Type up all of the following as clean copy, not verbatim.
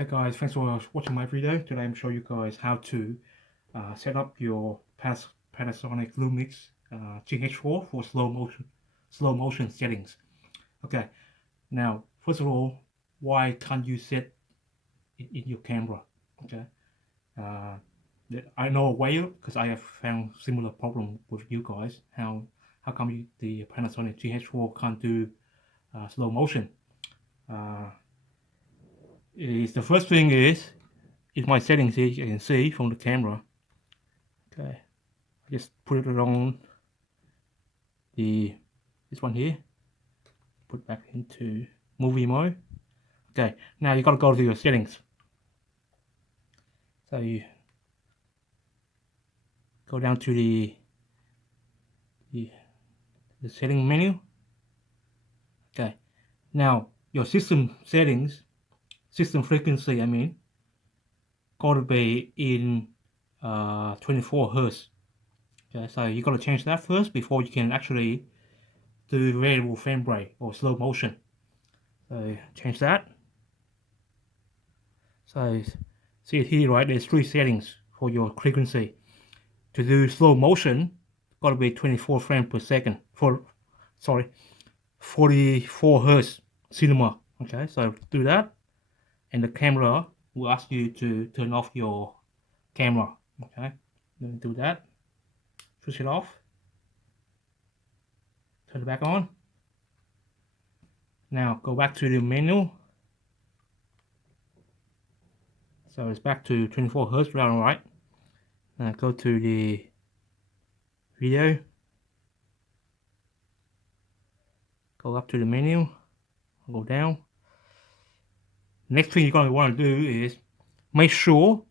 Hi guys, thanks for watching my video. Today I'm showing you guys how to set up your Panasonic Lumix GH4 for slow motion settings. Okay, now first of all, why can't you set it in your camera? Okay, uh, I know a way because I have found similar problem with you guys. How come the Panasonic GH4 can't do slow motion? Is the first thing is my settings here, you can see from the camera. Okay, I just put it on this one here, put back into movie mode. Okay, now you got to go to your settings. So you go down to the setting menu. Okay, now your system settings, system frequency, I mean, got to be in 24 Hertz. Okay, so you got to change that first before you can actually do variable frame rate or slow motion. So change that. So see it here, right? There's 3 settings for your frequency. To do slow motion, got to be 24 frames per second. 44 Hertz cinema. Okay, so do that, and the camera will ask you to turn off your camera. Okay, then do that. Switch it off. Turn it back on. Now go back to the menu. So it's back to 24 Hertz round, right? Now go to the video. Go up to the menu. Go down. Next thing you're going to want to do is make sure,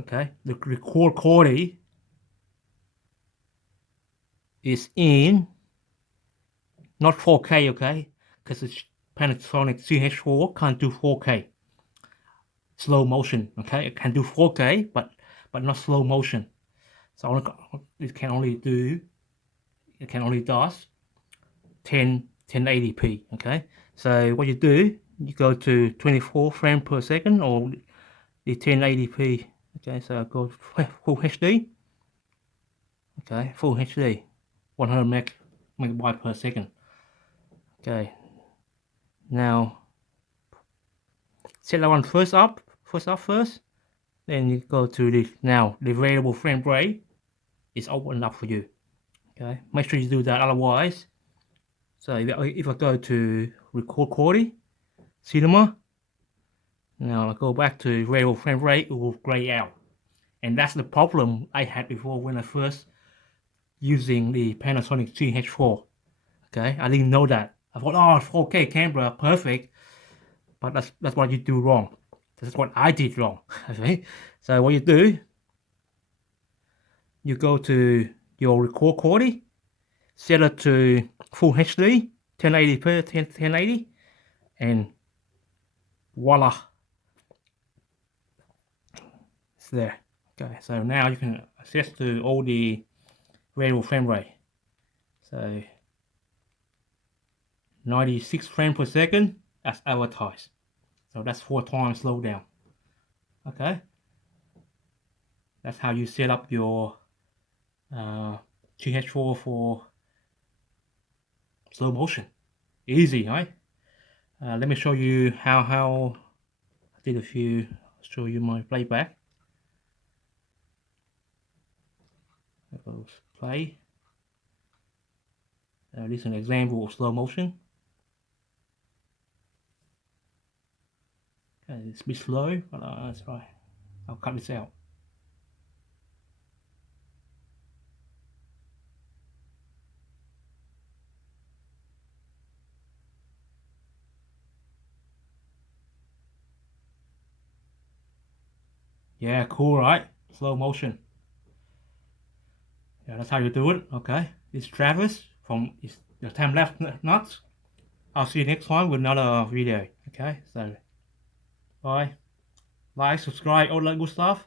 okay, the record quality is in, not 4K, okay, because the Panasonic GH4 can't do 4K slow motion. Okay, it can do 4K, but not slow motion. So it can only does 1080p. Okay, so what you do, you go to 24 frames per second or the 1080p. Okay, so go full HD. Okay, full HD, 100 megabyte per second. Okay, now set that one first up first. Then you go to the variable frame rate is open up for you. Okay, make sure you do that, otherwise. So if I go to record quality, cinema, now I go back to variable frame rate, it will gray out, and that's the problem I had before when I first using the Panasonic GH4. Okay, I didn't know that. I thought, oh, 4K camera, perfect, but that's what you do wrong. That's what I did wrong. Okay, so what you do, you go to your record quality, set it to full HD, 1080p, 1080, and voila, it's there. Okay, so now you can access to all the variable frame rate. So 96 frames per second as advertised. So that's 4 times slowdown. Okay, that's how you set up your GH4 for slow motion. Easy, right? Let me show you how I did show you my playback. That goes play. This is an example of slow motion. Okay, it's a bit slow, but that's right. I'll cut this out. Yeah, cool, right? Slow motion. Yeah, that's how you do it. Okay, it's Travis from the TimelapseNuts. I'll see you next time with another video. Okay, so bye. Like, subscribe, all that good stuff.